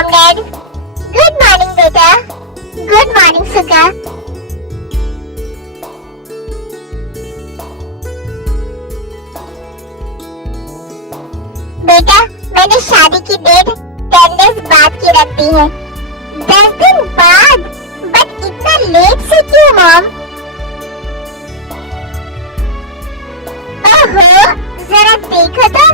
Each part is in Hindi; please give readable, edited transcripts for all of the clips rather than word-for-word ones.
Mom dad. गुड मॉर्निंग बेटा। गुड मॉर्निंग सुगा। बेटा मैंने शादी की डेट 10 डेज बाद की रख दी है। 10 दिन बाद? बट इतना लेट से क्यों मॉम? ओहो, जरा देखो तो,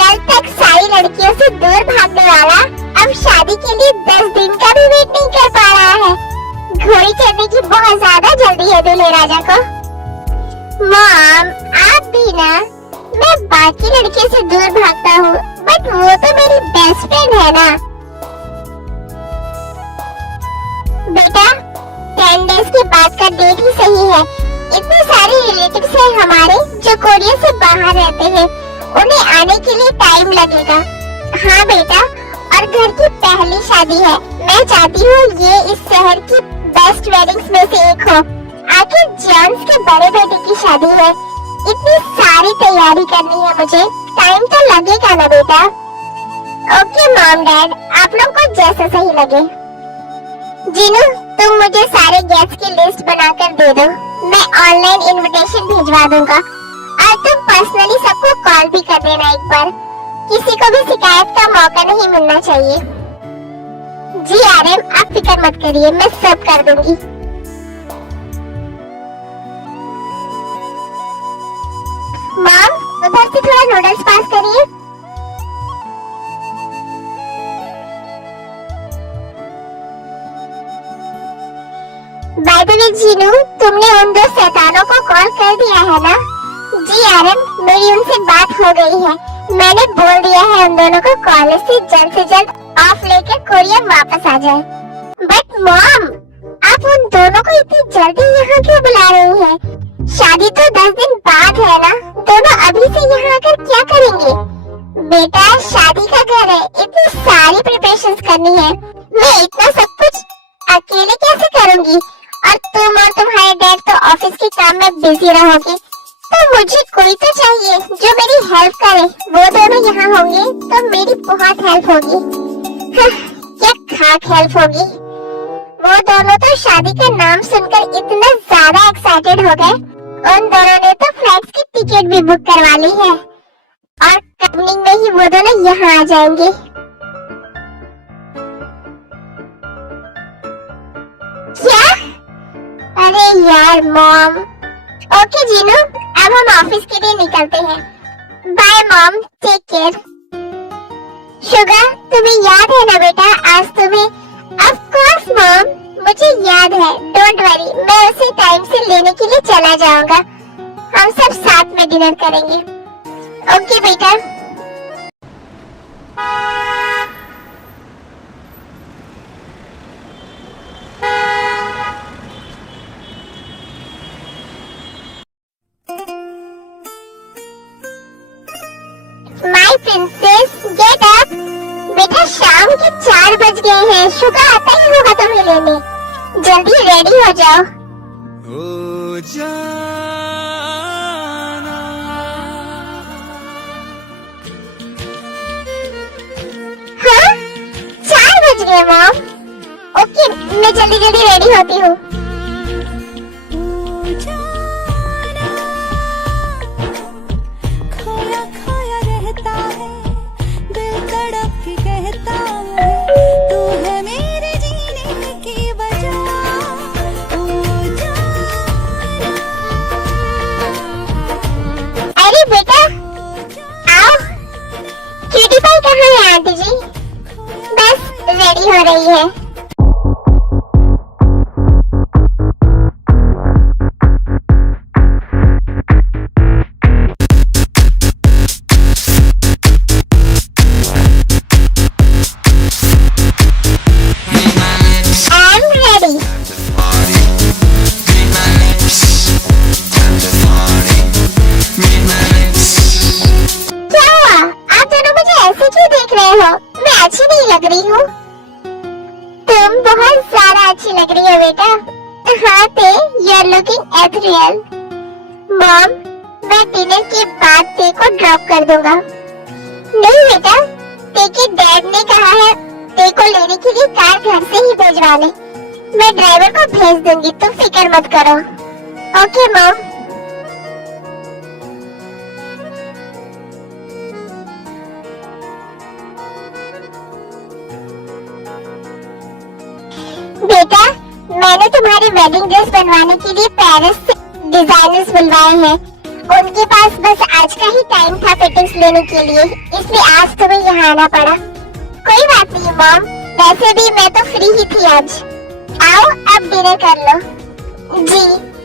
कल तक सारी लड़कियों से दूर भागने वाला अब शादी के लिए 10 दिन का भी वेट नहीं कर पा रहा है। घोड़ी चढ़ने की बहुत ज्यादा जल्दी है दूल्हे राजा को। मॉम आप भी ना, मैं बाकी लड़कियों से दूर भागता हूँ, बट वो तो मेरी बेस्ट फ्रेंड है ना। बेटा 10 डेज के बाद का डेट ही सही है। इतने सारे रिलेटिव्स हैं हमारे जो कोरिया से बाहर रहते हैं, उन्हें आने के लिए टाइम लगेगा। हाँ बेटा, और घर की पहली शादी है। मैं चाहती हूँ ये इस शहर की बेस्ट वेडिंग्स में से एक हो। आखिर जॉन्स के बड़े बेटे की शादी है, इतनी सारी तैयारी करनी है मुझे, टाइम तो लगेगा ना बेटा। ओके मॉम डैड, आप लोग को जैसा सही लगे। जीनू तुम मुझे सारे गेस्ट की लिस्ट बनाकर दे दो, मैं ऑनलाइन इनविटेशन भिजवा दूंगा। और तुम पर्सनली सबको कॉल भी कर देना एक बार, किसी को भी शिकायत का मौका नहीं मिलना चाहिए। जी आरएम आप फिक्र मत करिए, मैं सब कर दूंगी। मॉम उधर से थोड़ा नूडल्स पास करिए। बाय द वे जीनू, तुमने उन दो शैतानों को कॉल कर दिया है ना? जी आरएम, मेरी उनसे बात हो गई है। मैंने बोल दिया है उन दोनों को कॉलेज से जल्द ऑफ लेकर कोरिया वापस आ जाए। बट मॉम, आप उन दोनों को इतनी जल्दी यहाँ क्यों बुला रही हैं? शादी तो 10 दिन बाद है ना, दोनों अभी से यहाँ आकर क्या करेंगे? बेटा शादी का घर है, इतनी सारी प्रिपरेशंस करनी है, मैं इतना सब कुछ अकेले कैसे करूँगी? और तुम और तुम्हारे डैड तो ऑफिस के काम में बिजी रहोगे, तो मुझे कोई तो चाहिए जो मेरी हेल्प करे। वो दोनों यहाँ होंगे तो मेरी बहुत हेल्प होगी। क्या खाक हेल्प होगी। वो दोनों तो शादी का नाम सुनकर इतना ज्यादा एक्साइटेड हो गए, उन दोनों ने तो फ्लाइट्स की टिकट भी बुक करवा ली है और कपनिंग में ही वो दोनों यहाँ आ जाएंगे। क्या? अरे यार मॉम। ओके जीनू, अब हम ऑफिस के लिए निकलते हैं। Bye mom, take care. Suga तुम्हें याद है ना बेटा आज तुम्हें? ऑफ कोर्स मॉम, मुझे याद है, डोंट वरी, मैं उसे टाइम से लेने के लिए चला जाऊंगा। हम सब साथ में डिनर करेंगे। ओके बेटा। My princess get up. बेटा शाम के 4 बज गए हैं, शुगा आता ही होगा तुम्हें लेने, जल्दी रेडी हो जाओ। हो जाना। हाँ 4 बज गए मॉम। ओके मैं जल्दी रेडी होती हूँ। आंटी जी बस रेडी हो रही है। मैं अच्छी नहीं लग रही हूँ? तुम बहुत ज्यादा अच्छी लग रही हो बेटा। हाँ ते, you're looking ethereal। मॉम, मैं डिनर के बाद ते को ड्रॉप कर दूंगा। नहीं बेटा, ते के डैड ने कहा है तेरे को लेने के लिए कार घर से ही भिजवा ले। मैं ड्राइवर को भेज दूंगी, तुम फिक्र मत करो। Okay mom. बेटा, मैंने तुम्हारी वेडिंग ड्रेस बनवाने के लिए पेरिस से डिजाइनर्स बुलवाए हैं। उनके पास बस आज का ही टाइम था फिटिंग्स लेने के लिए, इसलिए आज तुम्हें यहाँ आना पड़ा। कोई बात नहीं मॉम, वैसे भी मैं तो फ्री ही थी आज। आओ अब डिनर कर लो। जी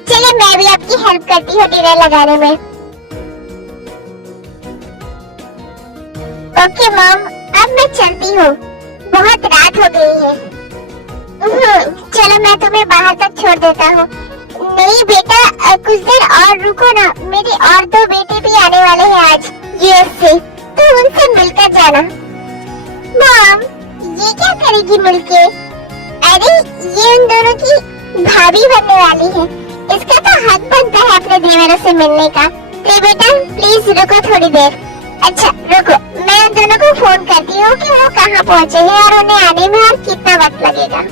चलिए, मैं भी आपकी हेल्प करती हूँ डिनर लगाने में। ओके मॉम, अब मैं चलती हूँ, बहुत रात हो गई है। चलो मैं तुम्हें बाहर तक छोड़ देता हूँ। नहीं बेटा, कुछ देर और रुको ना, मेरे और 2 बेटे भी आने वाले हैं आज यूएस से, तो उनसे मिलकर जाना। मॉम, ये क्या करेगी मिलके? अरे ये उन दोनों की भाभी बनने वाली है, इसका तो हक बनता है अपने देवरों से मिलने का। तो बेटा प्लीज रुको थोड़ी देर। अच्छा रुको, मैं उन दोनों को फोन करती हूँ कि वो कहाँ पहुँचे हैं और उन्हें आने में और कितना वक्त लगेगा।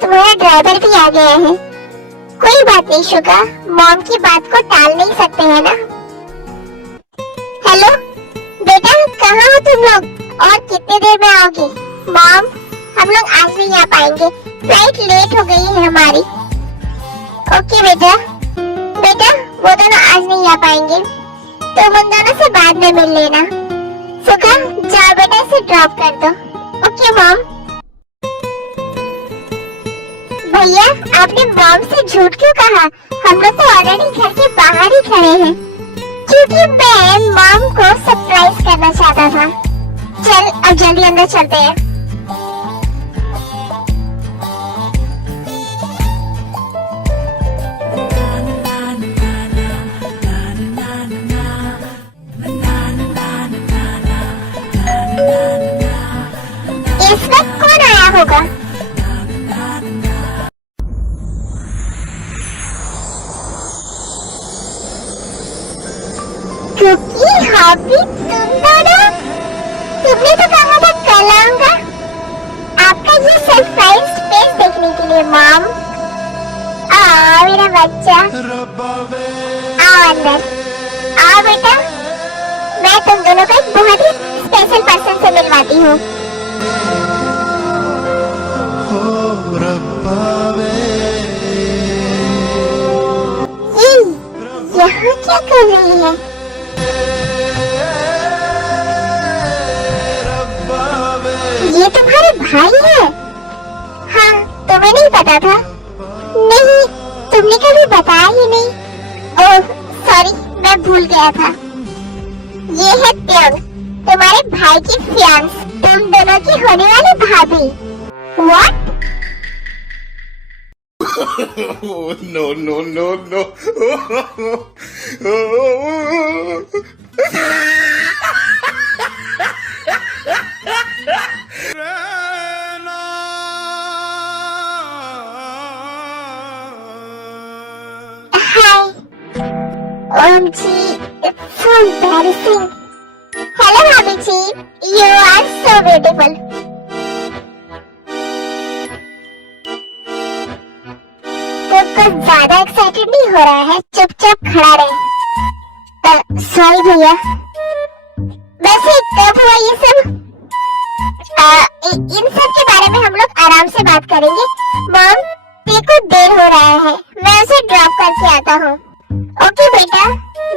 तुम्हारा ड्राइवर भी आ गया है। कोई बात नहीं शुगा, मॉम की बात को टाल नहीं सकते हैं ना। हेलो बेटा, कहाँ हो तुम लोग और कितने देर में आओगे? मॉम, हम लोग आज नहीं आ पाएंगे, फ्लाइट लेट हो गई है हमारी। ओके बेटा। बेटा वो दोनों आज नहीं आ पाएंगे, तुम उन दोनों से बाद में मिल लेना। सुगा जाओ बेटा, इसे ड्रॉप कर दो। Okay mom. भैया आपने मॉम से झूठ क्यों कहा? हम लोग तो ऑलरेडी घर के बाहर ही खड़े हैं। क्योंकि मैं मॉम को सरप्राइज करना चाहता था। चल अब जल्दी अंदर चलते हैं। इस वक्त कौन आया होगा? क्योंकि हॉबी तुम दोनों, तुमने तो कहा था कल आऊंगा आपका ये सरप्राइज फेस देखने के लिए। मॉम मेरा बच्चा, आओ अंदर आओ बेटा, मैं तुम दोनों को एक बहुत ही स्पेशल पर्सन से मिलवाती हूँ। यहाँ क्या कर रही है? ये तुम्हारे भाई है? हाँ, तुम्हें नहीं पता था? नहीं, तुमने कभी बताया ही नहीं। ओह सॉरी, मैं भूल गया था। ये है त्योंग, तुम्हारे भाई की फियांस, तुम दोनों की होने वाली भाभी। What? No, no, no, no. OMG, it's so embarrassing. Hello, Abhichi. You are so beautiful. तो कुछ ज्यादा एक्साइटेड नहीं हो रहा है, चुपचाप खड़ा रहे। सॉरी भैया। वैसे कब हुआ ये सब? इन सब के बारे में हम लोग आराम से बात करेंगे। मॉम, तेरे को देर हो रहा है, मैं उसे ड्रॉप करके आता हूँ। ओके बेटा,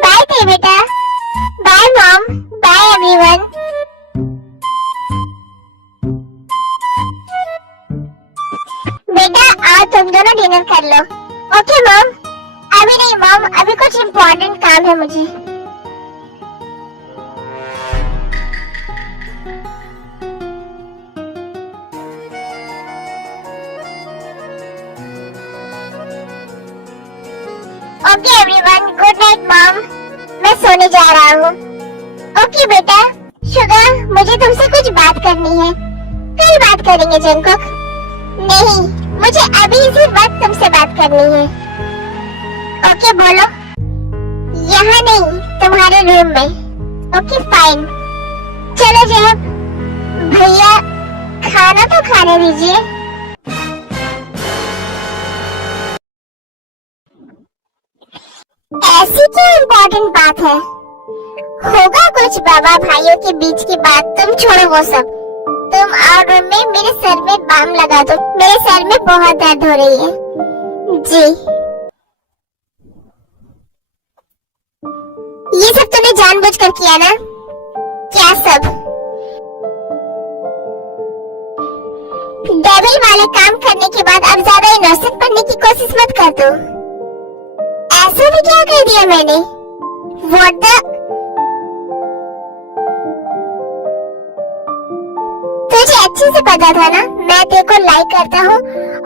बाय थे बेटा। Bye mom, bye everyone. बेटा आओ तुम दोनों डिनर कर लो। Okay mom. अभी नहीं मॉम, अभी कुछ इम्पोर्टेंट काम है मुझे। Okay everyone, good night mom, मैं सोने जा रहा हूँ। ओके बेटा। शुगर, मुझे तुमसे कुछ बात करनी है। कल बात करेंगे जंगकुक। नहीं, मुझे अभी इसी वक्त तुमसे बात करनी है। ओके बोलो। यहाँ नहीं, तुम्हारे रूम में। Okay fine. चलो जब भैया खाना तो खाने दीजिए। ऐसी क्या इम्पोर्टेंट बात है? होगा कुछ बाबा भाइयों के बीच की बात, तुम छोड़ो वो सब। तुम और रूम में मेरे सर में बाम लगा दो, मेरे सर में बहुत दर्द हो रही है। जी ये सब तूने जानबूझकर किया ना? क्या सब? डेविल वाले काम करने के बाद अब ज्यादा इनोसेंट बनने की कोशिश मत कर तू। ऐसा भी क्या कर दिया मैंने? What the? तुझे अच्छे से पता था ना मैं तेरे को लाइक करता हूँ,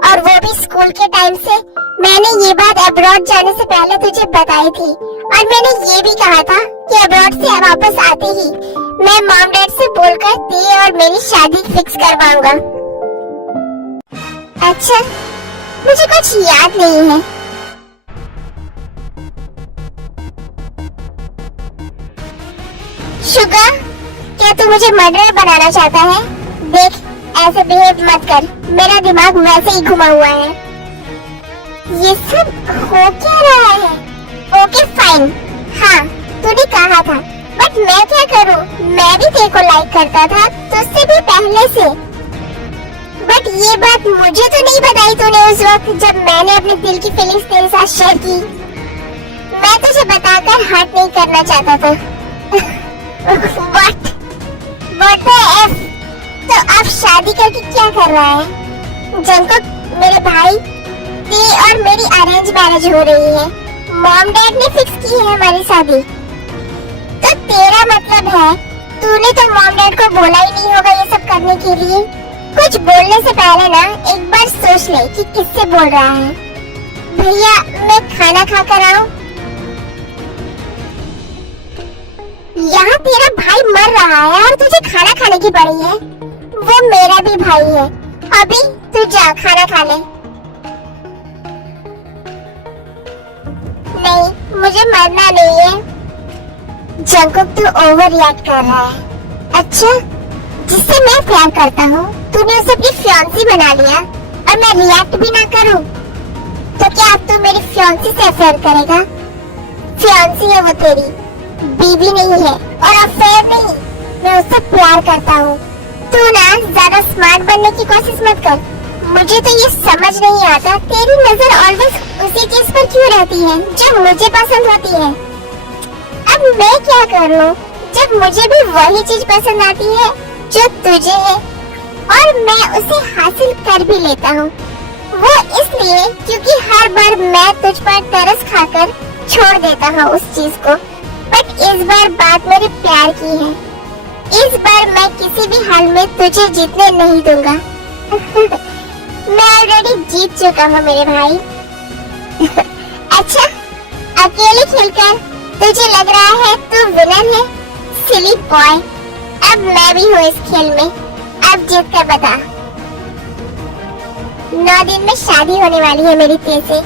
और वो भी स्कूल के टाइम से। मैंने ये बात अब्रॉड जाने से पहले तुझे बताई थी, और मैंने ये भी कहा था कि अब्रॉड से वापस आते ही मैं मॉम डैड से बोलकर तेरी और मेरी शादी फिक्स करवाऊंगा। अच्छा, मुझे कुछ याद नहीं है। शुगर, क्या तू मुझे मर्डरर बनाना चाहता है? देख, ऐसे बिहेव मत कर, मेरा दिमाग वैसे ही घुमा हुआ है। ये सब हो क्या रहा है? ओके फाइन, हाँ तूने कहा था, बट मैं क्या करूं? मैं भी तेरे को लाइक करता था तुझसे भी पहले से। बट ये बात मुझे तो नहीं बताई तूने उस वक्त जब मैंने अपने दिल की फीलिंग्स तेरे साथ शेयर की। मैं तुझे बताकर हर्ट नहीं करना चाहता था। What the F? तो अब शादी करके क्या कर रहा है? जंकुक, मेरे भाई, तेरी और मेरी अरेंज मैरिज हो रही है। मॉम डैड ने फिक्स की है हमारी शादी। तो तेरा मतलब है तूने तो मॉम डैड को बोला ही नहीं होगा ये सब करने के लिए। कुछ बोलने से पहले ना एक बार सोच ले कि किससे बोल रहा है। भैया मैं खाना खा कर आऊं? यहाँ तेरा भाई मर रहा है और तुझे खाना खाने की पड़ी है। वो मेरा भी भाई है। अभी तू जा खाना खा ले। नहीं, मुझे मरना नहीं है। जंकुक, तू ओवर रिएक्ट कर रहा है। अच्छा, जिससे मैं प्यार करता हूँ तूने उसे अपनी फियांसी बना लिया, और मैं रिएक्ट भी ना करूँ तो क्या अब तू मेरी फियांसी से अफेयर करेगा? फियांसी है वो तेरी, बीवी नहीं है, और अफेयर नहीं। मैं उससे प्यार करता हूँ। तू ना ज्यादा स्मार्ट बनने की कोशिश मत कर। मुझे तो ये समझ नहीं आता तेरी नजर ऑलवेज उसी चीज पर क्यों रहती है जो मुझे पसंद होती है। अब मैं क्या करूँ जब मुझे भी वही चीज पसंद आती है जो तुझे है, और मैं उसे हासिल कर भी लेता हूँ। वो इसलिए क्योंकि हर बार मैं तुझ पर तरस खाकर छोड़ देता हूँ उस चीज को। बट इस बार बात मेरे प्यार की है। इस बार मैं किसी भी हाल में तुझे जीतने नहीं दूंगा। मैं ऑलरेडी जीत चुका हूँ मेरे भाई। अच्छा, अकेले खेलकर तुझे लग रहा है तू विलन है? सिली बॉय, अब मैं भी हूँ इस खेल में। अब जीत कर बता। 9 दिन में शादी होने वाली है मेरी तेरे से।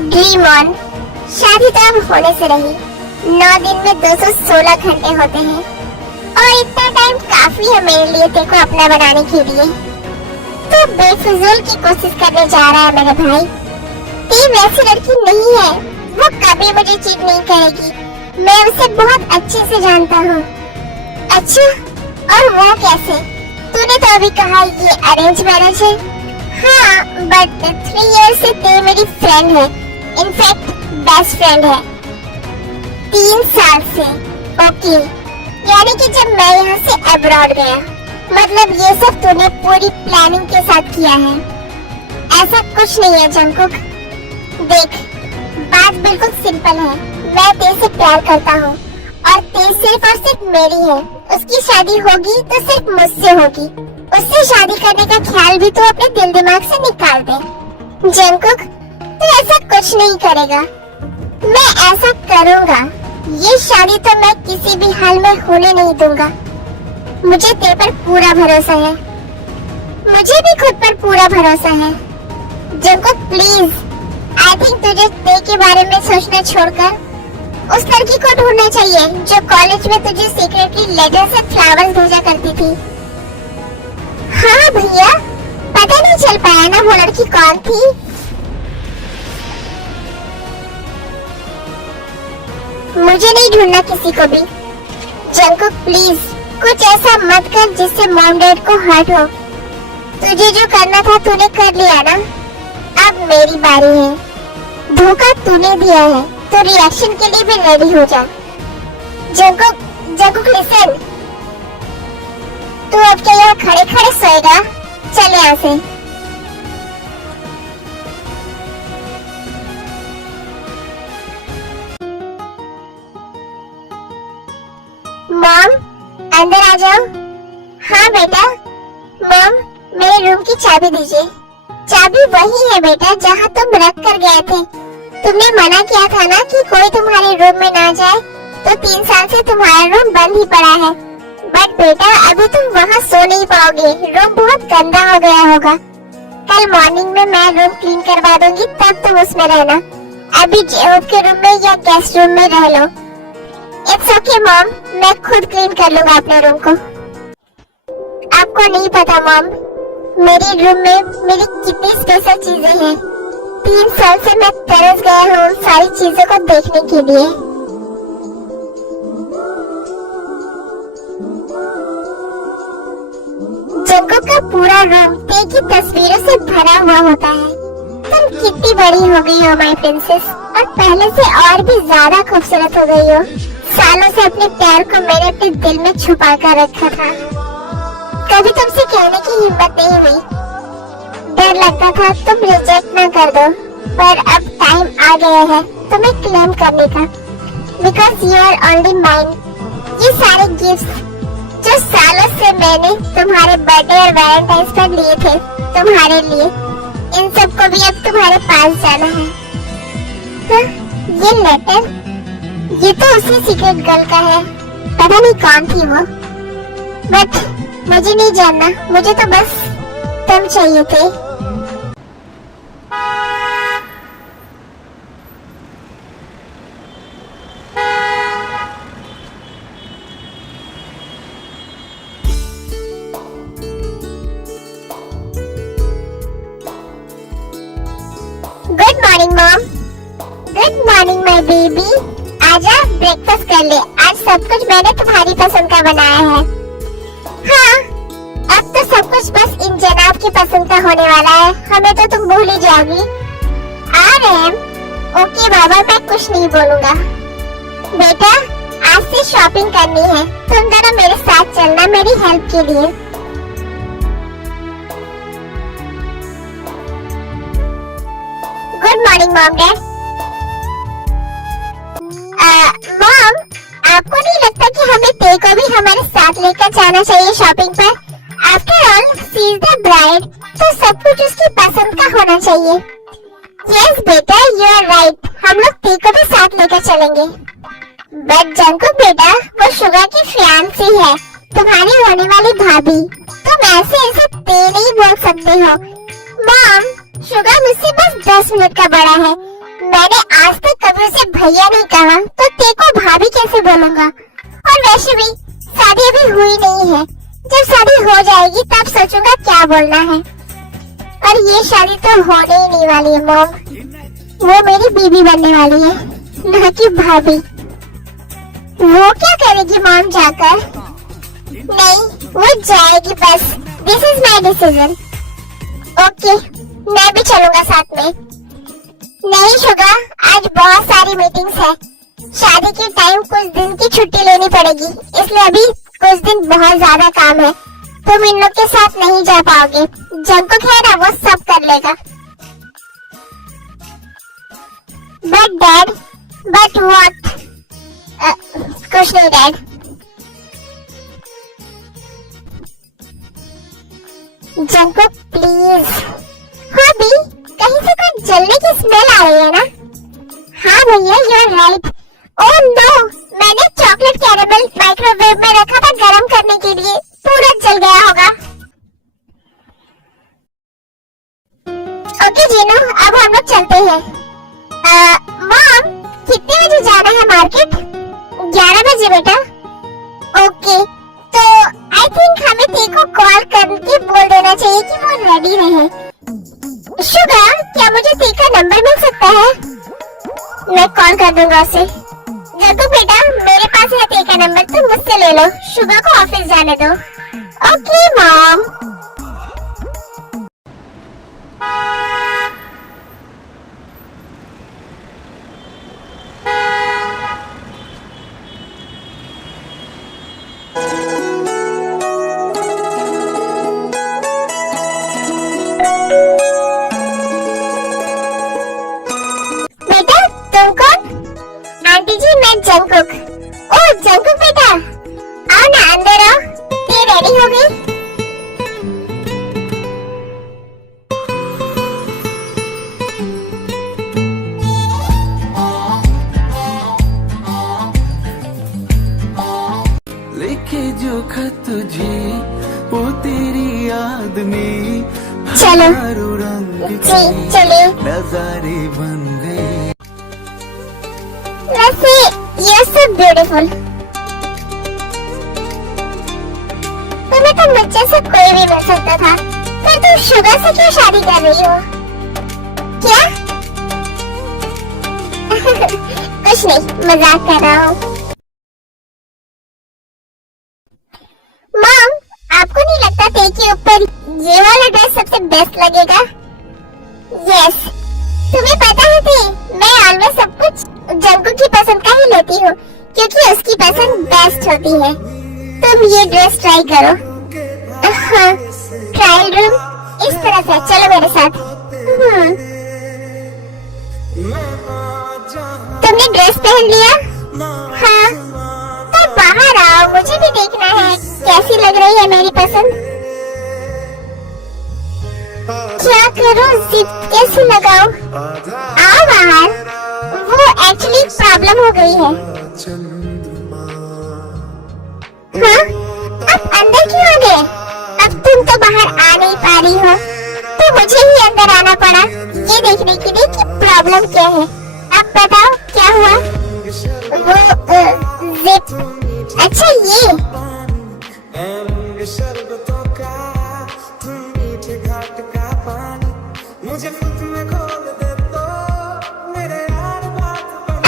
Dream on. शादी तो अब होने से रही। 9 दिन में 216 घंटे होते हैं, और इतना टाइम काफी है मेरे लिए तेरे को अपना बनाने के लिए। तो बेफिजूल की कोशिश करने जा रहा है मेरे भाई। ती वैसी लड़की नहीं है, वो कभी मुझे चीट नहीं करेगी। मैं उसे बहुत अच्छे से जानता हूँ। अच्छा, और वो कैसे? तूने तो अभी कहा ये अरेंज मैरिज है। हाँ, बट 3 इयर्स से ते मेरी फ्रेंड है, इनफैक्ट बेस्ट फ्रेंड है। 3 साल से। ओके, यानी कि जब मैं यहाँ से अब्रॉड गया, मतलब ये सब तूने पूरी प्लानिंग के साथ किया है। ऐसा कुछ नहीं है जंकुक। देख, बात बिल्कुल सिंपल है। मैं तेरे से प्यार करता हूँ, और तेरे सिर्फ और सिर्फ मेरी है। उसकी शादी होगी तो सिर्फ मुझसे होगी। उससे शादी करने का ख्याल भी तू अपने दिल दिमाग से निकाल दे। जंकुक, तू ऐसा कुछ नहीं करेगा। मैं ऐसा करूँगा। ये शादी तो मैं किसी भी हाल में होने नहीं दूंगा। मुझे तेरे पर पूरा भरोसा है। मुझे भी खुद पर पूरा भरोसा है। जंकुक प्लीज, आई थिंक तुझे ते के बारे में सोचना छोड़कर उस लड़की को ढूंढना चाहिए जो कॉलेज में तुझे सीक्रेटली लेटर से फ्लावर्स भेजा करती थी। हाँ भैया, पता नहीं चल पाया ना वो लड़की कौन थी। मुझे नहीं ढूंढना किसी को भी। जंकुक प्लीज कुछ ऐसा मत कर जिससे मॉम डैड को हर्ट हो। तुझे जो करना था तूने कर लिया ना, अब मेरी बारी है। धोखा तूने दिया है तो रिएक्शन के लिए भी रेडी हो जा। जंकुक लिसन, तू अब क्या यहाँ खड़े खड़े सोएगा? चल यहाँ से। मॉम अंदर आ जाओ। हाँ बेटा। मॉम मेरे रूम की चाबी दीजिए। चाबी वही है बेटा जहाँ तुम रख कर गए थे। तुमने मना किया था ना कि कोई तुम्हारे रूम में ना जाए, तो 3 साल से तुम्हारा रूम बंद ही पड़ा है। बट बेटा अभी तुम वहाँ सो नहीं पाओगे, रूम बहुत गंदा हो गया होगा। कल मॉर्निंग में मैं रूम क्लीन करवा दूंगी, तब तुम उसमें रहना। अभी जेहोब के रूम में या गेस्ट रूम में रह लो। इट्स ओके मॉम, मैं खुद क्लीन कर लूंगा अपने रूम को। आपको नहीं पता मॉम, मेरे रूम में मेरी कितनी स्पेशल चीजें हैं। 3 साल से मैं तरस गया हूँ सारी चीजों को देखने के लिए। जंकुक का पूरा रूम तेज की तस्वीरों से भरा हुआ होता है। तुम कितनी बड़ी हो गई हो माय प्रिंसेस, और पहले से और भी ज्यादा खूबसूरत हो गई हो। सालों से अपने प्यार को मैंने अपने दिल में छुपा कर रखा था, कभी तुमसे कहने की हिम्मत नहीं हुई। डर लगता था तुम रिजेक्ट ना कर दो, पर अब टाइम आ गया है तुम्हें क्लेम करने का। Because you are only mine. ये सारे गिफ्ट्स जो सालों से मैंने तुम्हारे बर्थडे और वैलेंटाइंस पर लिए थे तुम्हारे लिए, इन सबको भी अब तुम्हारे पास जाना है। हाँ, ये लेटर, ये तो उसी सीक्रेट गर्ल का है, पता नहीं कौन थी वो। बट मुझे नहीं जानना, मुझे तो बस तुम चाहिए थे। Good morning mom. Good morning my baby. आजा ब्रेकफास्ट कर ले, आज सब कुछ मैंने तुम्हारी पसंद का बनाया है। हाँ, अब तो सब कुछ बस इन जनाब की पसंद का होने वाला है, हमें तो तुम भूल ही जाओगी। ओके बाबा, मैं कुछ नहीं बोलूँगा। बेटा आज से शॉपिंग करनी है, तुम दोनों मेरे साथ चलना मेरी हेल्प के लिए। Good morning mom dad. Mom, आपको नहीं लगता कि हमें ते को भी हमारे साथ लेकर जाना चाहिए शॉपिंग पर? After all she is the bride, तो सब कुछ उसकी पसंद का होना चाहिए। यस बेटा, यू आर राइट, हम लोग ते को भी साथ लेकर चलेंगे। बट जंकुक बेटा, वो शुगर की फियांसी है, तुम्हारी होने वाली भाभी। तुम ऐसे ते नहीं बोल सकते हो। मॉम, शुगर मुझसे बस 10 मिनट का बड़ा है, मैंने आज तक कभी उसे भैया नहीं कहा, तो ते को भाभी कैसे बोलूँगा? और वैसे भी शादी अभी हुई नहीं है, जब शादी हो जाएगी तब सोचूंगा क्या बोलना है। और ये शादी तो होने ही नहीं वाली है मॉम, वो मेरी बीवी बनने वाली है, ना कि भाभी। वो क्या करेगी मॉम जाकर? नहीं, वो जाएगी बस। This is my decision. Okay, मैं भी चलूंगा साथ में। नहीं शुगा, आज बहुत सारी मीटिंग्स है, शादी के टाइम कुछ दिन की छुट्टी लेनी पड़ेगी, इसलिए अभी कुछ दिन बहुत ज्यादा काम है, तुम इन लोग के साथ नहीं जा पाओगे। जंकुक है ना, वो सब कर लेगा। But dad, but what? कुछ नहीं डैड। Jungkook please. हाँ भी, कहीं से कोई जलने की स्मेल आ रही है ना? हाँ भैया, you are right. Oh no, मैंने चॉकलेट कैरेमल माइक्रोवेव में रखा था गरम करने के लिए, पूरा जल गया होगा। ओके जीनू, अब हम लोग चलते हैं। मॉम, कितने बजे जाना जाना है मार्केट? 11 बजे बेटा। ओके, तो आई थिंक हमें तेरे को कॉल करके बोल देना चाहिए कि वो रेडी रहे। शुगा, क्या मुझे तेरे का नंबर मिल सकता है? मैं कॉल कर दूंगा उसे। जग्गू बेटा, मेरे पास है तेरे का नंबर, तुम मुझसे ले लो। शुगा को ऑफिस जाने दो। Okay mom. बेटा, तुम कौन? आंटी जी, मैं जंकुक। ओह जंकुक बेटा, आओ ना अंदर आओ। टी रेडी हो गई? लिखे जो खत तुझे वो तेरी याद में चलो हजारों रंग जी, के चलिए। नजारे बन गए। वैसे you're so beautiful। तुम्हें तो मुझसे से कोई भी मिल सकता था, फिर तुम शुगर से क्यों शादी कर रही हो? क्या? कुछ नहीं, मजाक कर रहा हूँ। मॉम, आपको नहीं लगता तेरे के ऊपर ये वाला ड्रेस सबसे बेस्ट लगेगा? यस, तुम्हें पता है थे, मैं ऑलवेज सब कुछ जंकुक की पसंद का ही लेती हूँ, क्योंकि उसकी पसंद बेस्ट होती है। तुम ये ड्रेस ट्राई करो। हाँ, ट्रायल रूम इस तरह से, चलो मेरे साथ। तुमने ड्रेस पहन लिया? हाँ, तो बाहर आओ, मुझे भी देखना है कैसी लग रही है मेरी पसंद। क्या करूं, जिद कैसे लगाऊं? आओ बाहर, वो एक्चुअली प्रॉब्लम हो गई है। हाँ, अब अंदर क्यों आ गए? अब तुम तो बाहर आ नहीं पा रही हो, तो मुझे ही अंदर आना पड़ा ये देखने के लिए कि प्रॉब्लम क्या है। अब बताओ क्या हुआ? वो जिप, अच्छा ये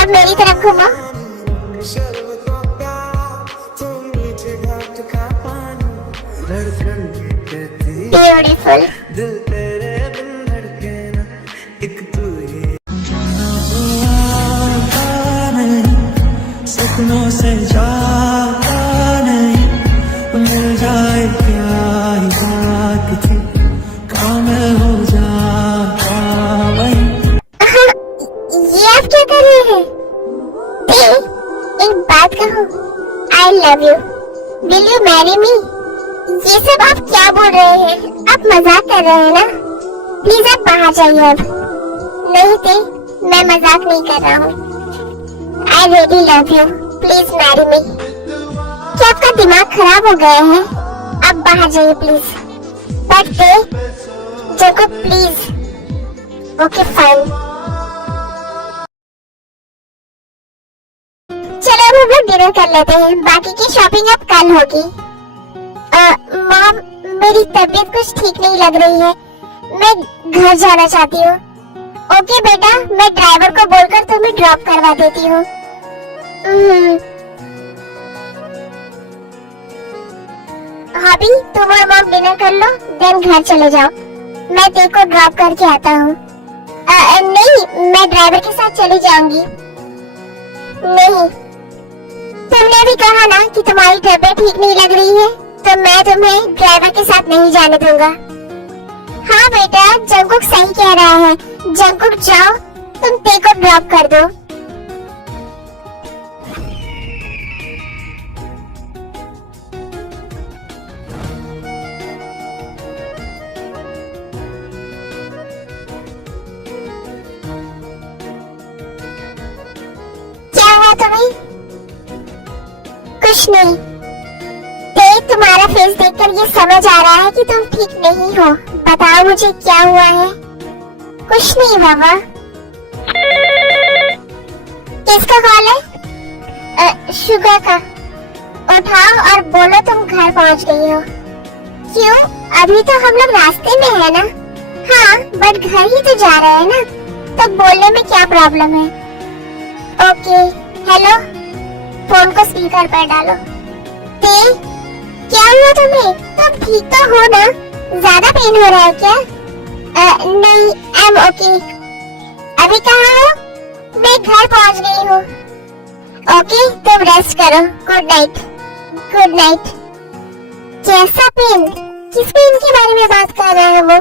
अब मेरी तरफ घूमो। ब्यूटीफुल। सपनों से जाता नहीं, मिल जाए क्या ही बात थी, काम हो जाता वही। ये आप क्या कर रहे हैं? एक बात कहूँ, I love you. Will you marry me? ये सब आप क्या बोल रहे हैं? आप मजाक कर रहे हैं ना? प्लीज आप बाहर जाइए अब। नहीं थे, मैं मजाक नहीं कर रहा हूँ। I really love you. Please marry me. क्या आपका दिमाग खराब हो गया है? आप बाहर जाइए प्लीज। बट जगो प्लीज। Okay fine. चलो अब हम लोग डिनर कर लेते हैं, बाकी की शॉपिंग अब कल होगी। मॉम, मेरी तबीयत कुछ ठीक नहीं लग रही है, मैं घर जाना चाहती हूँ। ओके बेटा, मैं ड्राइवर को बोलकर तुम्हें ड्रॉप करवा देती हूँ। हॉबी, तुम और मॉम डिनर कर लो, देन घर चले जाओ। मैं तेरे को ड्रॉप करके आता हूँ। नहीं, मैं ड्राइवर के साथ चली जाऊंगी। नहीं, तुमने भी कहा ना कि तुम्हारी तबीयत ठीक नहीं लग रही है, तो मैं तुम्हें ड्राइवर के साथ नहीं जाने दूंगा। हाँ बेटा, जंकुक सही कह रहा है। जंकुक जाओ, तुम ते को ड्रॉप कर दो। क्या हुआ तुम्हें? कुछ नहीं। तुम्हारा फेस देखकर ये समझ आ रहा है कि तुम ठीक नहीं हो। बताओ मुझे क्या हुआ है? कुछ नहीं बाबा। किसका कॉल है? शुगर का। उठाओ और बोलो तुम घर पहुंच गई हो। क्यों? अभी तो हम लोग रास्ते में है ना। हाँ, बट घर ही तो जा रहे हैं ना, तो बोलने में क्या प्रॉब्लम है। ओके, हेलो, फोन को स्पीकर पर डालो। ते, क्या हुआ तुम्हें? तुम ठीक तो हो ना? ज्यादा पेन हो रहा है क्या? नहीं, आई एम ओके। अभी कहाँ हो? मैं घर पहुंच गई हूँ। ओके, तुम रेस्ट करो। Good night. Good night. कैसा पेन? किस पेन के बारे में बात कर रहे हैं वो?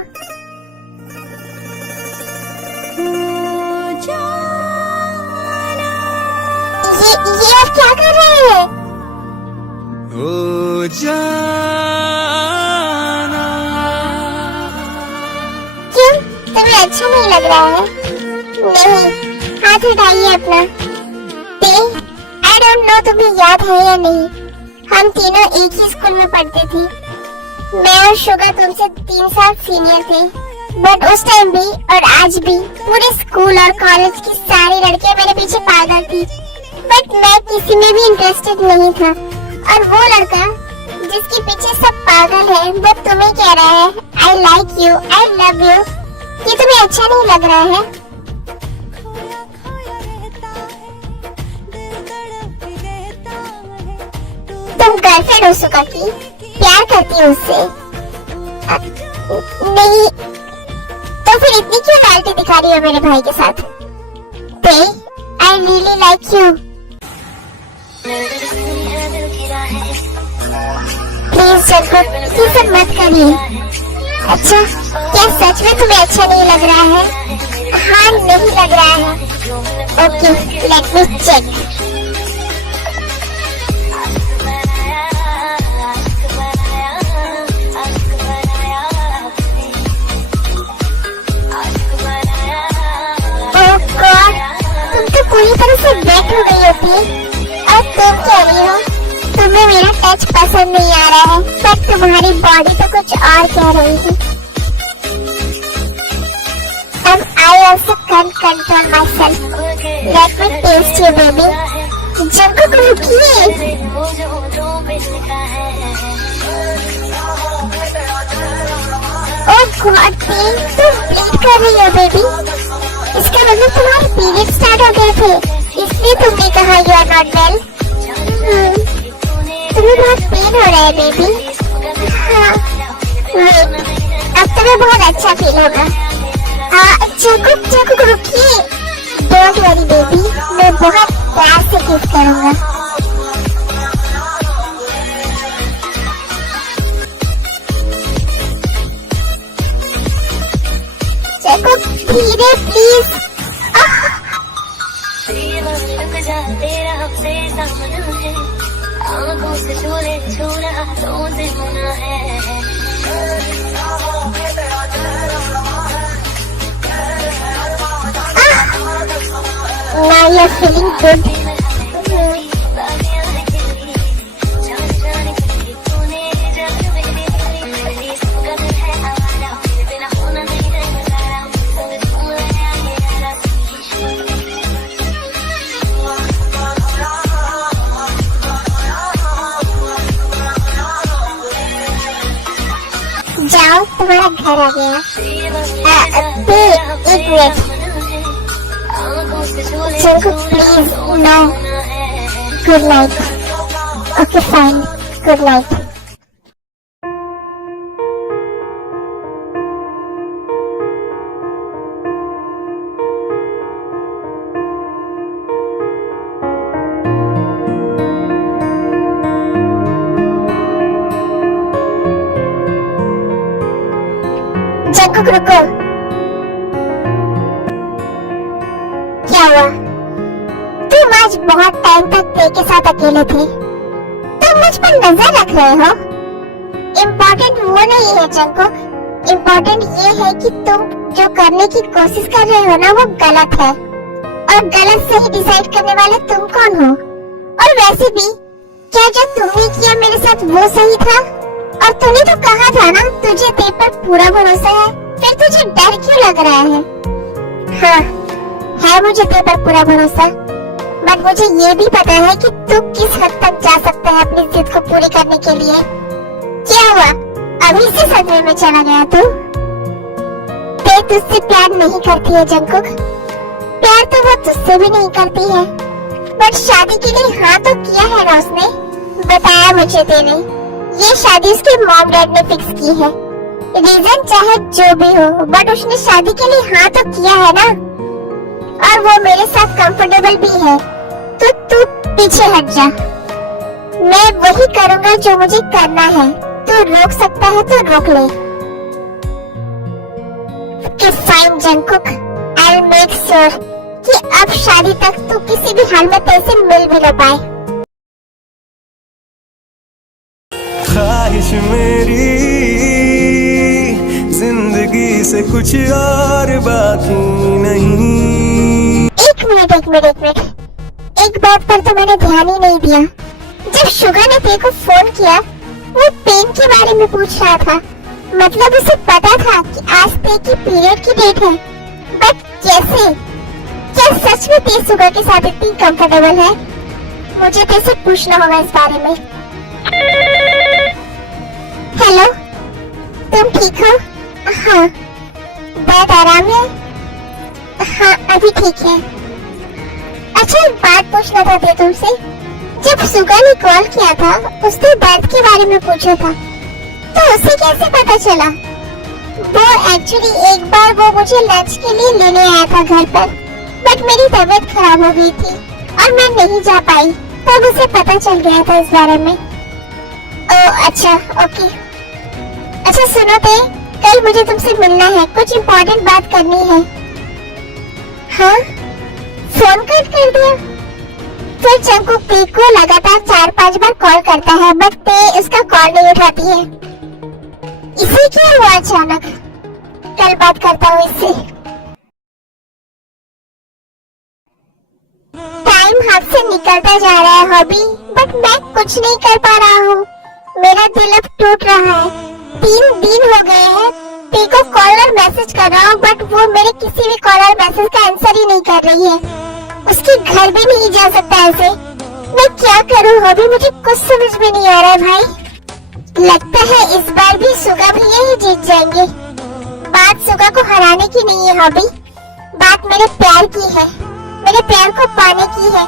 ये आप क्या कर रहे हैं? ओ जाना। क्यों? तुम्हें अच्छा नहीं लग रहा है? नहीं, हाथ हटाइए अपना। आई डोंट नो तुम्हें याद है या नहीं, हम तीनों एक ही स्कूल में पढ़ते थे। मैं और शुगर तुमसे 3 साल सीनियर थे, बट उस टाइम भी और आज भी पूरे स्कूल और कॉलेज की सारी लड़कियां मेरे पीछे पागल थी, बट मैं किसी में भी इंटरेस्टेड नहीं था। और वो लड़का जिसके पीछे सब पागल है, वो तुम्हें कह रहा है I like you, I love you. ये तुम्हें अच्छा नहीं लग रहा है? तुम गर्लफ्रेंड हो सुका की? प्यार करती हो उससे? नहीं, तो फिर इतनी क्यों लॉयल्टी दिखा रही हो मेरे भाई के साथ? I really like you. Please जगत, ये सब मत करिए। अच्छा, क्या सच में तुम्हें अच्छा नहीं लग रहा है? हाँ, नहीं लग रहा है। Okay, let me check. पूरी तरह से वेट हो गई होती, और तुम कह रही हो तुम्हें मेरा टच पसंद नहीं आ रहा है, पर तुम्हारी बॉडी तो कुछ और कह रही थी। अब I also can't control myself. Let me taste you, baby. Jungkook रुकिए। ओह गॉड, तुम ब्लीड कर रही हो बेबी। इसका मतलब तुम्हारे पीरियड स्टार्ट हो गए थे, इसलिए तुमने कहा यू आर नॉट वेल। तुम्हें बहुत पेन हो रहा है बेबी। हाँ, वेट, अब तुम्हें बहुत अच्छा फील होगा। जंकुक रुकिए। डोंट वरी बेबी, मैं बहुत प्यार से किस करूंगा। जंकुक धीरे प्लीज। आँखों से छू रहा तो देना है। Now you're feeling good. जाओ, तुम्हारा घर आ गया। एक minute Jungkook, please no. Good night. Okay fine, good night. Jungkook रुको। क्या हुआ? तुम आज बहुत टाइम तक ते के साथ अकेले थे, तुम मुझ पर नजर रख रहे हो। इम्पोर्टेंट वो नहीं है जंकुक, इम्पोर्टेंट ये है कि तुम जो करने की कोशिश कर रहे हो ना, वो गलत है, और गलत सही डिसाइड करने वाले तुम कौन हो? और वैसे भी क्या जो तुमने किया मेरे साथ वो सही था? और तूने तो कहा था ना तुझे ते पर पूरा भरोसा है, फिर तुझे डर क्यों लग रहा है? हाँ, है मुझे ते पर पूरा भरोसा, बट मुझे ये भी पता है कि तू किस हद तक जा सकता है अपनी जिद को पूरी करने के लिए। क्या हुआ, अभी से सदमे में चला गया तू? ते तुझसे प्यार नहीं करती है जंकुक, प्यार तो वो तुझसे भी नहीं करती है, बट शादी के लिए हाँ तो किया है ना उसने, बताया मुझे तेने। ये शादी उसके मॉम डैड ने फिक्स की है, रीजन चाहे जो भी हो, बट उसने शादी के लिए हाँ तो किया है ना, और वो मेरे साथ कंफर्टेबल भी है, तो तू पीछे हट जा। मैं वही करूँगा जो मुझे करना है, तू रोक सकता है तो रोक ले। Fine Jungkook, I will make sure कि अब शादी तक तू किसी भी हाल में तेरे से मिल भी न पाए। ख्वाहिश मेरी जिंदगी से कुछ और बाकी नहीं। एक मिनट, एक बात पर तो मैंने ध्यान ही नहीं दिया। जब शुगा ने तेरे को फोन किया, वो पेन के बारे में पूछ रहा था, मतलब उसे पता था कि आज तेरे की पीरियड की डेट है, बट कैसे? क्या सच में तेरे शुगा के साथ इतनी कंफर्टेबल है? मुझे तेरे से पूछना होगा इस बारे में। हेलो, तुम ठीक हो? हाँ, बहुत आराम है? हाँ, अभी ठीक है। अच्छा, एक बात पूछना था तुमसे। जब सुगा ने कॉल किया था, उसने दर्द के बारे में पूछा था, तो उसे कैसे पता चला? वो एक्चुअली एक बार वो मुझे लंच के लिए लेने आया था घर पर, बट मेरी तबीयत खराब हो गई थी और मैं नहीं जा पाई, तब उसे पता चल गया था इस बारे में। ओह अच्छा, ओके। अच्छा सुनो ते, कल मुझे तुमसे मिलना है, कुछ इम्पोर्टेंट बात करनी है। हाँ, फोन कट कर दिया? फिर जंकुक ते को लगातार 4-5 बार कॉल करता है, बट ते उसका कॉल नहीं उठाती है। इसे क्या हुआ अचानक? कल बात करता हूँ इससे। टाइम हाथ से निकलता जा रहा है हॉबी, बट मैं कुछ नहीं कर पा रहा हूँ। मेरा दिल अब टूट रहा है। 3 दिन हो गए हैं ते को कॉल और मैसेज कर रहा हूँ, बट वो मेरे किसी भी कॉल और मैसेज का आंसर ही नहीं कर रही है। उसके घर भी नहीं जा सकता ऐसे। मैं क्या करूँ हॉबी, मुझे कुछ समझ में नहीं आ रहा है भाई। लगता है इस बार भी सुगा भैया ही जीत जाएंगे। बात सुगा को हराने की नहीं है हॉबी, बात मेरे प्यार की है, मेरे प्यार को पाने की है।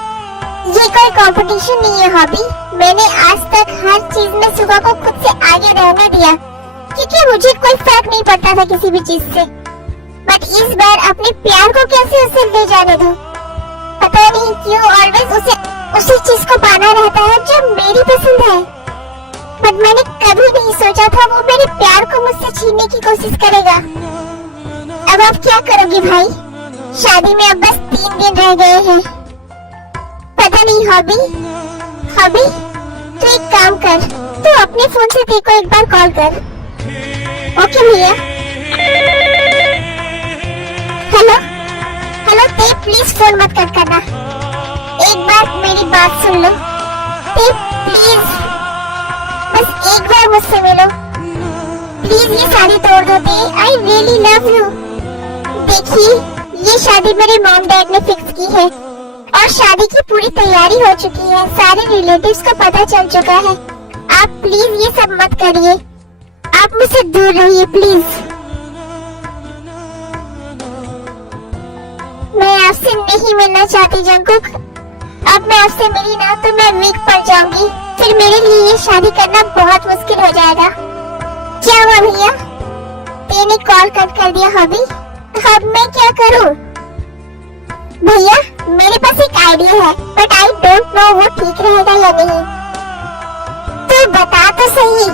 ये कोई कंपटीशन नहीं है हॉबी। मैंने आज तक हर चीज में सुगा को खुद से आगे रहने दिया, क्योंकि मुझे कोई फर्क नहीं पड़ता था किसी भी चीज से, बट इस बार अपने प्यार को कैसे उसे ले जाने दूं? पता नहीं क्यों ऑलवेज उसी चीज को पाना रहता है जो मेरी पसंद है, बट मैंने कभी नहीं सोचा था वो मेरे प्यार को मुझसे छीनने की कोशिश करेगा। अब आप क्या करोगे भाई? शादी में अब बस 3 दिन रह गए हैं। पता नहीं हॉबी, तू एक काम कर, तू अपने फोन से ते को एक बार कॉल कर। ओके भैया। हेलो ते, प्लीज फोन मत कट करना। एक बार मेरी बात सुन लो ते, प्लीज बस एक बार मुझसे मिलो प्लीज। ये शादी तोड़ दो ते, आई रियली लव यू। देखिए, ये शादी मेरे मॉम डैड ने फिक्स की है और शादी की पूरी तैयारी हो चुकी है, सारे रिलेटिव्स को पता चल चुका है। आप प्लीज ये सब मत करिए, आप मुझसे दूर रहिए प्लीज। मैं आपसे नहीं मिलना चाहती जंकुक। अब मैं आपसे मिली ना तो मैं वीक पड़ जाऊंगी, फिर मेरे लिए ये शादी करना बहुत मुश्किल हो जाएगा। क्या हुआ भैया? तेने कॉल कट कर दिया हॉबी, अब मैं क्या करूं? भैया मेरे पास एक आइडिया है, बट आई डोंट नो वो ठीक रहेगा या नहीं। तो बता तो सही।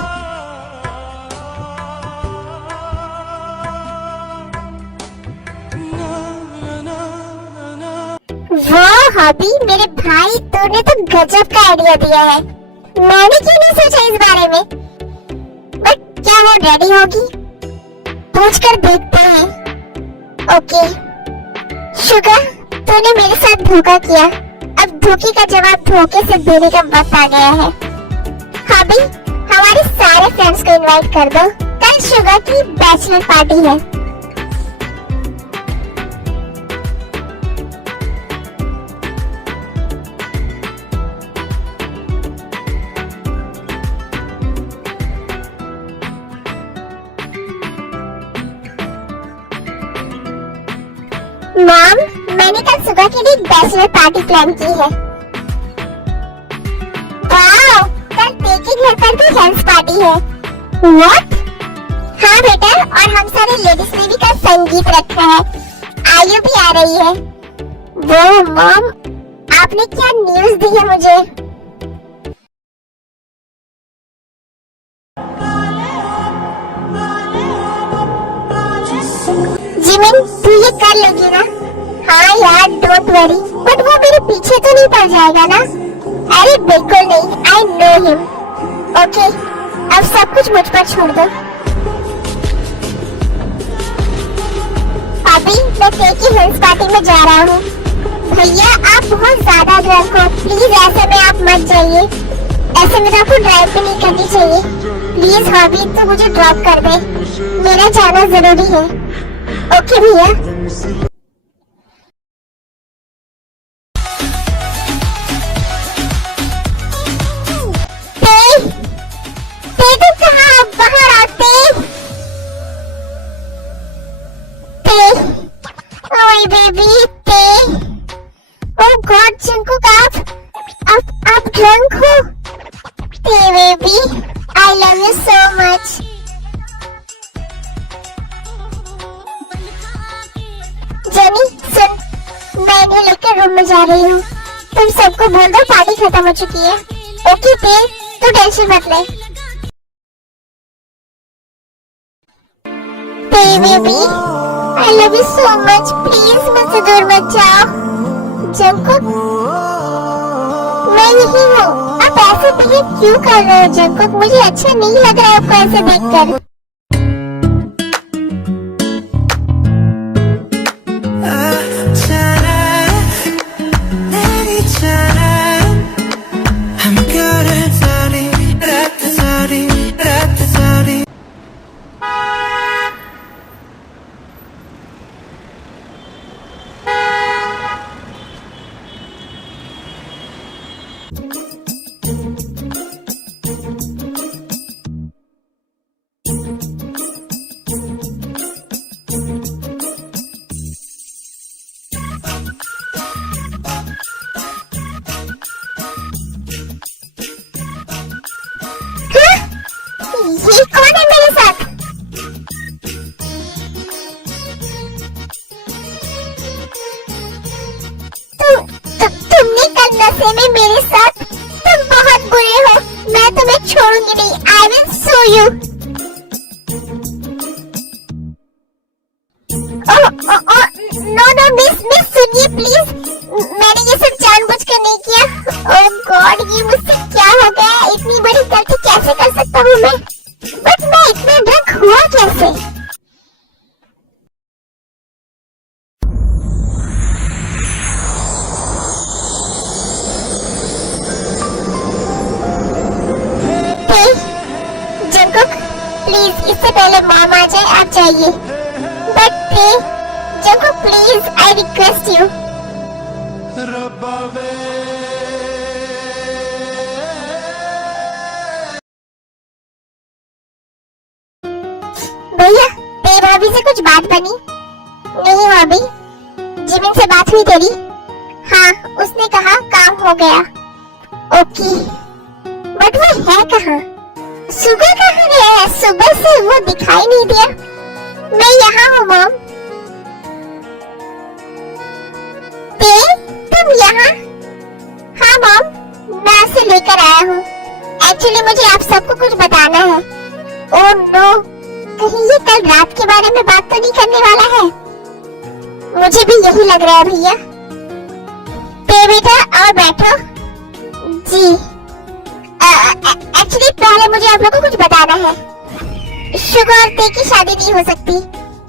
वाह हॉबी, मेरे भाई तूने तो गजब का आइडिया दिया है। मैंने क्यों नहीं सोचा इस बारे में? बट क्या वो रेडी होगी? पूछकर देखते हैं। ओके शुगर, तूने मेरे साथ धोखा किया, अब धोखे का जवाब धोखे से देने का वक्त आ गया है। हॉबी, हमारे सारे फ्रेंड्स को इनवाइट कर दो, कल शुगर की बैचलर पार्टी है। मॉम, मैंने कल सुबह के लिए एक बैचलर पार्टी प्लान की है। वाओ, कल ते के घर पर भी डांस पार्टी है। व्हाट? हाँ बेटा, और हम सारे लेडीज ने भी कल संगीत रखा है। आयु भी आ रही है। वो मॉम, आपने क्या न्यूज़ दी है मुझे? जिमिन, तू ये कर लेगी ना? हाँ यार, डोंट वरी, बट वो मेरे पीछे तो नहीं पड़ जाएगा ना? अरे बिल्कुल नहीं, आई नो हिम। ओके, अब सब कुछ मुझ पर छोड़ दो। अभी मैं ते की हिल्स पार्टी में जा रहा हूँ। भैया, आप बहुत ज्यादा ड्रंक हो, प्लीज ऐसे में आप मत जाइए। ऐसे में तो आपको ड्राइव भी नहीं करनी चाहिए। प्लीज हॉबी, तो मुझे ड्रॉप कर दे, मेरा जाना जरूरी है। ओके भैया। ते तुम कहाँ? बाहर आते। ओए बेबी, ते। ओह गॉड जंकुक, आप ड्रंक हो? ते baby, I love you so much. Jennie सुन, मैं इन्हें लेकर रूम में जा रही हूँ। तुम सबको बोल दो पार्टी खत्म हो चुकी है। ओके ते, तू टेंशन मत ले। ते baby, I love you so much, please मुझसे दूर मत जाओ। जंकुक, मैं यही हूँ। आप ऐसे बिहेव क्यों कर रहे हो जंकुक? मुझे अच्छा नहीं लग रहा है आपको ऐसे देखकर। ये कौन है मेरे साथ? तुमने कल नशे में मेरे साथ, तुम बहुत बुरे हो। मैं तुम्हें छोड़ूंगी नहीं। I will sue you. No miss सुनिए प्लीज, मैंने ये सब जानबूझकर नहीं किया। ओह गॉड, ये मुझसे क्या हो गया? इतनी बड़ी गलती कैसे कर सकता हूँ मैं? बट मैं इतना ड्रंक हुआ कैसे? जंकुक, प्लीज इससे पहले मॉम आ जाए आप जाइए। But Jungkook please, I request you. भैया, तेरी भाभी से कुछ बात बनी? नहीं भाभी, जिमिन से बात हुई तेरी? हाँ, उसने कहा काम हो गया। ओके, बट वो है कहाँ? सुबह कहाँ गया है? सुबह से वो दिखाई नहीं दिया। मैं यहाँ हूँ मॉम। तुम यहाँ? हाँ मॉम, मैं उसे लेकर आया हूँ। एक्चुअली मुझे आप सबको कुछ बताना है। ओह नो, कहीं ये कल रात के बारे में बात तो नहीं करने वाला है? मुझे भी यही लग रहा है भैया। ते बेटा और बैठो। जी, एक्चुअली पहले मुझे आप लोगों को कुछ बताना है। शुगर और ते की शादी नहीं हो सकती,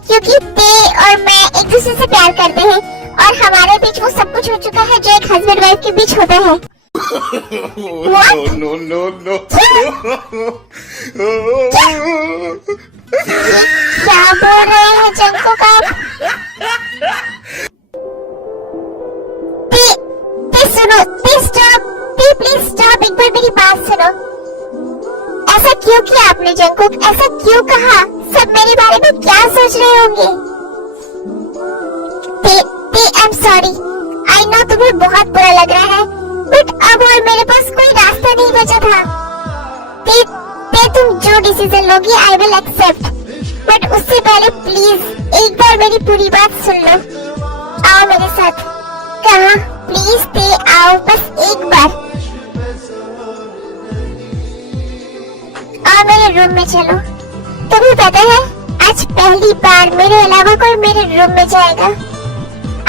क्योंकि ते और मैं एक दूसरे से प्यार करते हैं और हमारे बीच वो सब कुछ हो चुका है जो एक हस्बैंड वाइफ के बीच होता है। No, no, no, क्या बोल रहे हैं जंकुक आप? सुनो, प्लीज स्टॉप, एक बार मेरी बात सुनो। ऐसा क्यों किया आपने जंकुक? ऐसा क्यों कहा? सब मेरे बारे में क्या सोच रहे होंगे? I am sorry. I know तुम्हें बहुत बुरा लग रहा है, बट अब और मेरे पास कोई रास्ता नहीं बचा था। ते तुम जो डिसीजन लोगी आई विल एक्सेप्ट, बट उससे पहले प्लीज एक बार मेरी पूरी बात सुन लो। आओ मेरे साथ। कहाँ? प्लीज ते आओ, बस एक बार। आओ मेरे रूम में चलो। तुम्हें पता है आज पहली बार मेरे अलावा कोई मेरे रूम में जाएगा।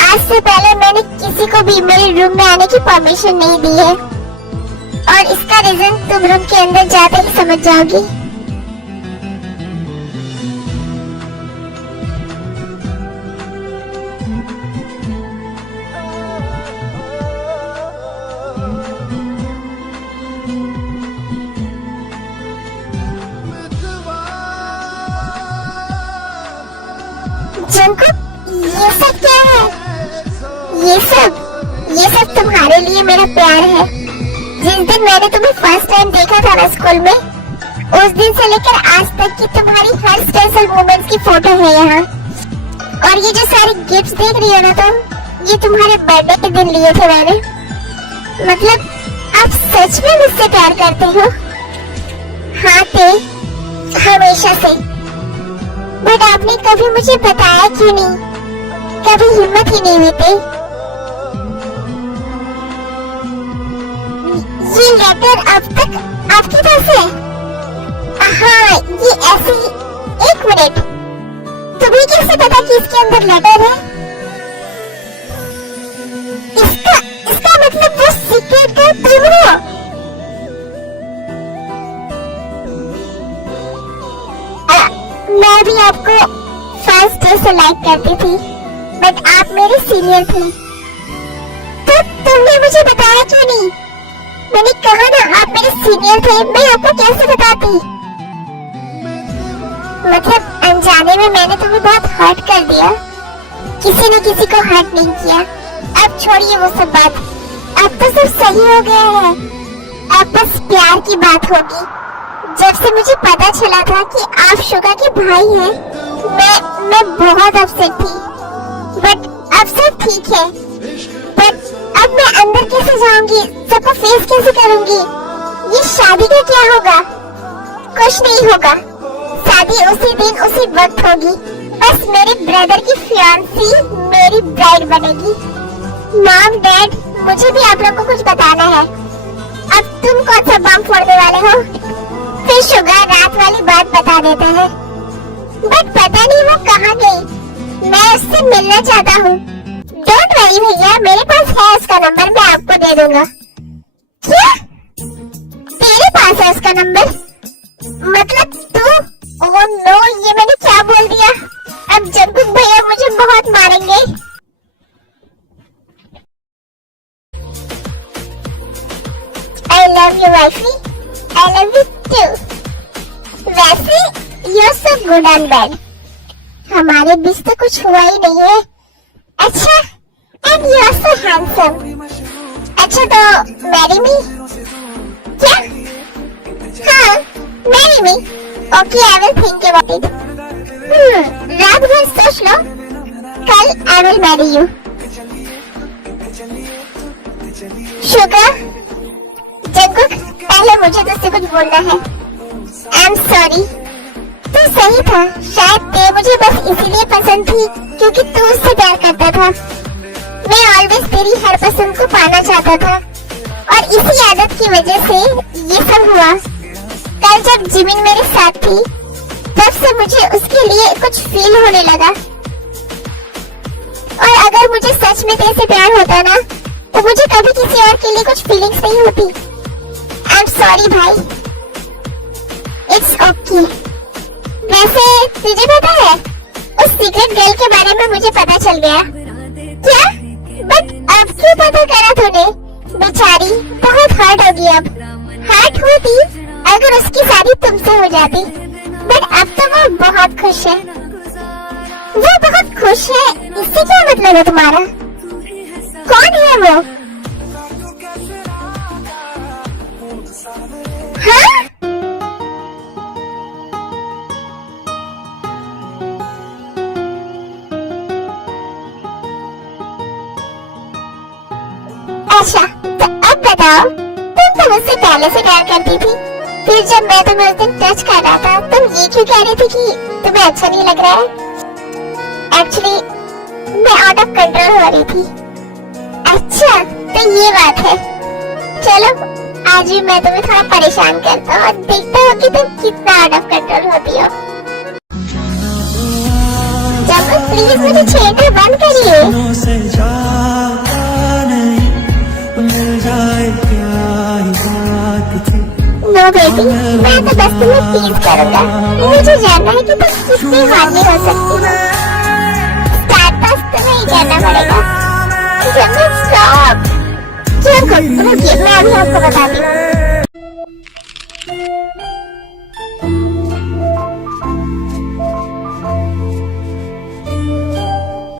आज से पहले मैंने किसी को भी मेरे रूम में आने की परमिशन नहीं दी है, और इसका रीजन तुम रूम के अंदर जाते ही समझ जाओगी। जंकुक, ये सब क्या है? ये सब तुम्हारे लिए मेरा प्यार है। जिस दिन मैंने तुम्हें फर्स्ट टाइम देखा था ना स्कूल में, उस दिन से लेकर आज तक की तुम्हारी हर स्पेशल मोमेंट्स की फोटो है यहाँ। और ये जो सारे गिफ्ट्स देख रही हो ना तुम, ये तुम्हारे बर्थडे के दिन लिए थे मैंने। मतलब आप सच में मुझसे प्यार करते हो? हाँ ते, हमेशा से। बट आपने कभी मुझे बताया क्यों नहीं? कभी हिम्मत ही नहीं हुई थी। ये लेटर अब तक आपके पास है? हाँ, ये ऐसे ही। एक मिनट, तुम्हें कैसे पता कि इसके अंदर लेटर है? इसका मतलब वो सीक्रेट का तुम हो? मैं भी आपको फर्स्ट डे से लाइक करती थी, बट आप मेरे सीनियर थे। तो तुमने मुझे बताया क्यों नहीं? मैंने कहा ना आप मेरे सीनियर थे, मैं आपको कैसे बताती? मतलब अनजाने में मैंने तुम्हें बहुत हर्ट कर दिया। किसी ने किसी को हर्ट नहीं किया। अब छोड़िए वो सब बात, अब तो सब सही हो गया है। अब बस प्यार की बात होगी। जब से मुझे पता चला था कि आप शुगा के भाई हैं, मैं बहुत अपसेट थी, बट अब सब ठीक है। बट अब मैं अंदर कैसे जाऊंगी? सबको फेस कैसे करूंगी? ये शादी का क्या होगा? कुछ नहीं होगा। शादी उसी दिन उसी वक्त होगी। बस मेरे ब्रदर की फियांसी मेरी ब्राइड बनेगी। मॉम, डैड, मुझे भी आप लोग को कुछ बताना है। अब तुम कौन सा बम फोड़ने वाले हो? फिर शुगर रात वाली बात बता देता है, बट पता नहीं वो कहाँ गई। मैं उससे मिलना चाहता हूँ। डोंट वरी भैया, मेरे पास है उसका नंबर, मैं आपको दे दूंगा। क्या? तेरे पास है उसका नंबर? मतलब तू? ओह नो, ये मैंने क्या बोल दिया? अब जंकुक भैया मुझे बहुत मारेंगे। I love you wifey, I love you too. वैसे you're so good and bad. हमारे बीच तो कुछ हुआ ही नहीं है। अच्छा, and you're so handsome. अच्छा तो marry me? क्या? हाँ, marry me. Okay, I will think about it. रात भर सोच लो, कल I will marry you. Sugar, Jungkook, पहले मुझे तुझसे कुछ बोलना है। I am sorry. तू सही था, शायद ते मुझे बस इसीलिए पसंद थी क्योंकि तू उससे प्यार करता था। मैं ऑलवेज तेरी हर पसंद को पाना चाहता था, और इसी आदत की वजह से ये सब हुआ। कल जब जिमिन मेरे साथ थी, तब से मुझे उसके लिए कुछ फील होने लगा। और अगर मुझे सच में तेरे से प्यार होता ना, तो मुझे कभी किसी और के लिए कुछ फीलिंग्स नहीं होती। आई एम सॉरी भाई। It's okay. वैसे तुझे पता है, उस सीक्रेट गर्ल के बारे में मुझे पता चल गया। क्या? बट अब क्यों पता करा तूने? बेचारी बहुत हर्ट होगी। अब हर्ट होती अगर उसकी शादी तुमसे हो जाती, बट अब तो वो बहुत खुश है। वो बहुत खुश है, इससे क्या मतलब है तुम्हारा? कौन है वो? हाँ? अच्छा, तो अब बताओ, तुम तो मुझसे पहले से प्यार करती थी, फिर जब मैं तुम्हें उस दिन टच कर रहा था, तुम ये क्यों कह रही थी कि तुम्हें अच्छा नहीं लग रहा है? एक्चुअली मैं आउट ऑफ कंट्रोल हो रही थी। अच्छा, तो ये बात है। चलो, आज भी मैं तुम्हें थोड़ा परेशान करता हूँ और देखता हूँ कि तुम कितना आउट ऑफ कंट्रोल होती हो। जब प्लीज मुझे छेड़ना बंद करिए। सपनों से जागा नहीं, मिल जाए क्या ही बात थी। नो बेबी, मैं तो बस तुम्हें टीज करूंगा। मुझे जानना है कि तुम कितनी हावी हो सकती हो। स्टार्ट बस तुम्हें ही करना पड़ेगा। स्टॉप। रुकिए, मैं अभी आपको बताती हूँ।